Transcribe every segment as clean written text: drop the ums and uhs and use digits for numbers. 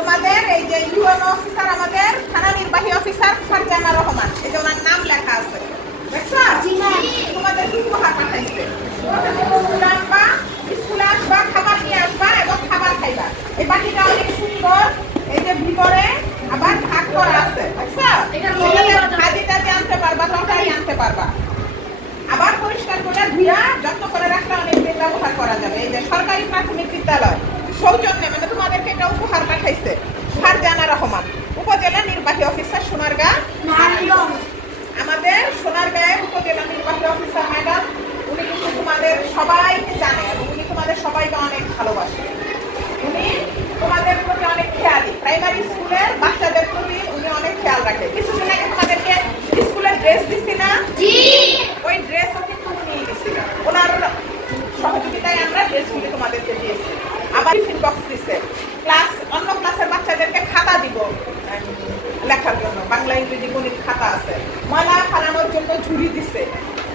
তোমাদের এই যে ইউএনও অফিসার, আমাদের থানা নির্বাহী অফিসার ফারজানা রহমান, এই যে ওনার নাম লেখা আছে, দেখছো? তোমাদের কি উপহার পাঠাইছে? স্কুলে আসবা, খাবার নিয়ে আসবা এবং খাবার খাইবা। এই বাটিটা অনেক সুন্দর, এই যে ভিতরে আবার ভাগ করা আছে, দেখছো? ভাজিটা আনতে পারবা, তরকারি আনতে পারবা। আবার পরিষ্কার করে ধুইয়া যত্ন করে রাখলে অনেকদিন ব্যবহার করা যাবে। এই যে সরকারি প্রাথমিক বিদ্যালয় সৌজন্যে মানে তোমাদেরকে একটা উপহার পাঠাইছে ফারজানা রহমান, উপজেলা নির্বাহী অফিসার সোনারগাঁ। আমাদের সোনারগাঁয়ের উপজেলা নির্বাহী অফিসার ম্যাডাম, উনি কিন্তু তোমাদের সবাইকে জানে এবং উনি তোমাদের সবাইকে অনেক ভালোবাসে। উনি তোমাদের প্রতি অনেক খেয়ালি, প্রাইমারি স্কুলের বাচ্চাদের প্রতি উনি অনেক খেয়াল রাখে। কিছুদিন আগে তোমাদেরকে স্কুলের ড্রেস দিছি না? ওই ড্রেসও কিন্তু উনি দিছিল, ওনার সহযোগিতায় আমরা ড্রেসগুলি তোমাদেরকে দিয়েছি। আবার টিফিন বক্স দিছে, অন্য ক্লাসের বাচ্চাদেরকে খাতা দিব লেখার জন্য, বাংলা ইংরেজি গণিত খাতা আছে, ময়লা ফালানোর জন্য ঝুড়ি দিছে।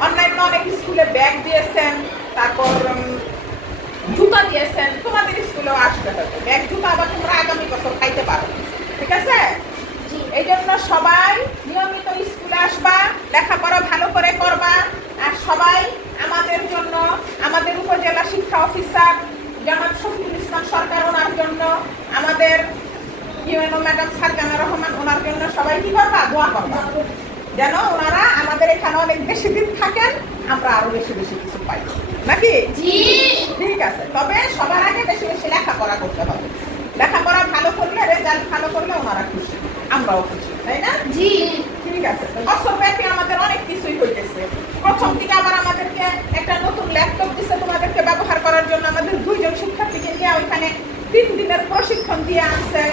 অন্যান্য অনেক স্কুলে ব্যাগ দিয়েছেন, তারপর জুতা দিয়েছেন। তোমাদের স্কুলেও আসতে হবে ব্যাগ জুতা, আবার তোমরা আগামী বছর খাইতে পারো, ঠিক আছে? এই জন্য সবাই নিয়মিত স্কুলে আসবা, লেখাপড়া ভালো করে করবা। আর সবাই আমাদের জন্য, আমাদের উপজেলা শিক্ষা অফিসার জনাব শফিকুল ইসলাম সরকার, ওনার জন্য, আমাদের ইউএনও ম্যাডাম ফারজানা রহমান, ওনার জন্য সবাই কি করবা? দোয়া করবা, যেন ওনারা আমাদের এখানে অনেক বেশি দিন থাকেন, আমরা আরো বেশি বেশি কিছু পাই, নাকি? ঠিক আছে। তবে সবার আগে বেশি বেশি লেখাপড়া করতে হবে। লেখাপড়া ভালো করলে, রেজাল্ট ভালো করলে ওনারা খুশি, আমরাও খুশি, তাই না? ঠিক আছে। বছরব্যাপী আমাদের অনেক কিছুই হইতেছে। প্রথম দিকে আবার আমাদেরকে একটা নতুন ল্যাপটপ দিচ্ছে তোমাদেরকে ব্যবহার করার জন্য। আমাদের 2 জন শিক্ষার্থীকে নিয়ে ওইখানে 3 দিনের প্রশিক্ষণ দিয়ে আনছে।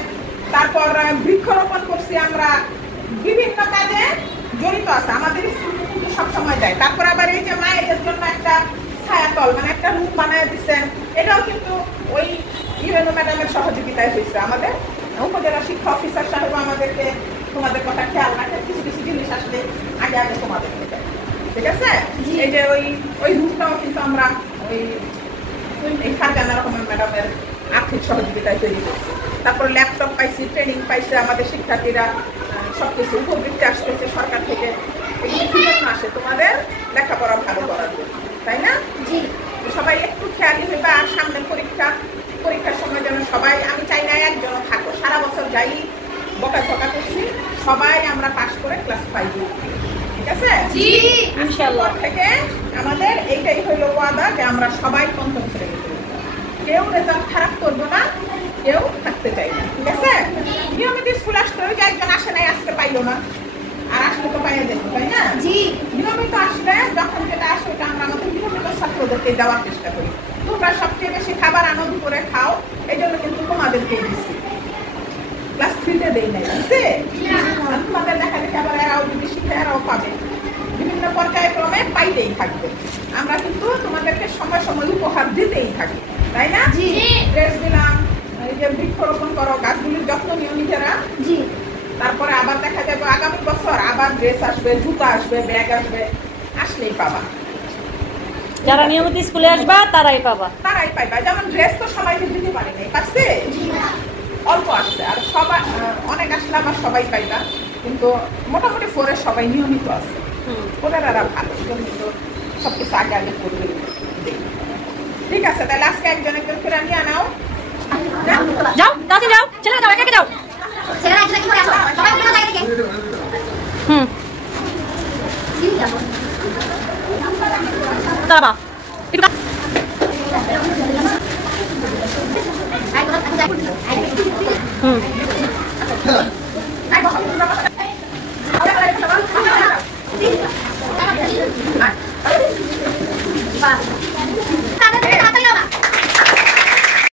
তারপর বৃক্ষরোপণ করছি আমরা, বিভিন্ন কাজে জড়িত আছে। আমাদের স্কুল কিন্তু সবসময় যায়। তারপর আবার এই যে মায়েদের জন্য একটা ছায়াতল মানে একটা রুম বানায় দিচ্ছেন, এটাও কিন্তু ওই ইউএনও ম্যাডামের সহযোগিতায় হয়েছে। আমাদের উপজেলা শিক্ষা অফিসার সাহেব আমাদেরকে তোমাদের কথা খেয়াল রাখেন, কিছু কিছু জিনিস আসলে আগে আগে তোমাদের থেকে, ঠিক আছে? এই যে ওই রুমটাও কিন্তু আমরা ওই ফারজানা রহমান ম্যাডামের আর্থিক সহযোগিতায় তৈরি করছি। তারপর ল্যাপটপ পাইছি, ট্রেনিং পাইছে আমাদের শিক্ষার্থীরা, সবকিছু উপবৃত্তি আসতেছে সরকার থেকে। এগুলো কি জন্য আসে? তোমাদের লেখাপড়া ভালো করার জন্য, তাই না? সবাই একটু খেয়ালি হইবা। আর সামনে পরীক্ষার সময় যেন সবাই, আমি চাই না একজনও থাকো, সারা বছর যাই বকাঝকা করছি, সবাই আমরা পাস করে ক্লাস 5 ঠিক আছে? ইনশাআল্লাহ। থেকে আমাদের এইটাই হইল ওয়াদা যে আমরা সবাই পঞ্চম শ্রেণী করব, কেউ রেজাল্ট খারাপ করবো না, কেউ থাকতে চাই না, ঠিক আছে? নিয়মিত স্কুল আসতে হবে, যে একজন আসে নাই আজকে পাইলো না, আর আসলে তো পাইয়া যাবো, তাই না? নিয়মিত আসলে যখন যেটা আসে ওটা আমরা আমাদের নিয়মিত ছাত্রদেরকে দেওয়ার চেষ্টা করি। তোমরা সবচেয়ে বেশি খাবার আনো, দুপুরে খাও, এই জন্য কিন্তু তোমাদেরকে দিচ্ছি। ক্লাস 3-তে দেই নাই, বুঝছে? তোমাদের দেখা দেখে আবার এরাও যদি শিখে এরাও পাবে, বিভিন্ন পর্যায়ক্রমে পাইতেই থাকবে। আমরা কিন্তু তোমাদেরকে সময় সময় উপহার দিতেই থাকি, তাই না? ড্রেস দিলাম, এই যে বৃক্ষরোপণ করো, গাছগুলির যত্ন নিও নিজেরা। তারপরে আবার দেখা যাবে আগামী বছর আবার ড্রেস আসবে, জুতা আসবে, ব্যাগ আসবে, আসলেই পাবা। যারা নিয়মিত স্কুলে আসবা তারাই পাবা, তারাই পাইবা। যেমন ড্রেস তো সবাইকে দিতে পারি নাই, পারছে? অল্প আসছে, আর সবাই অনেক আসলে আবার সবাই পাইবা, কিন্তু মোটামুটি 4-এ সবাই নিয়মিত আছে। 4-এর এরা ভালো, কিন্তু সবকিছু আগে আগে করবে। ঠিক আছে, তাহলে আজকে একজন একজন করে নিয়ে নাও। যাও কাছে যাও, ছেলে যাও, একা যাও, ছেলেরা একসাথে করে আসো, সবাই কোনো জায়গা থেকে। দাঁড়া একটু বাহ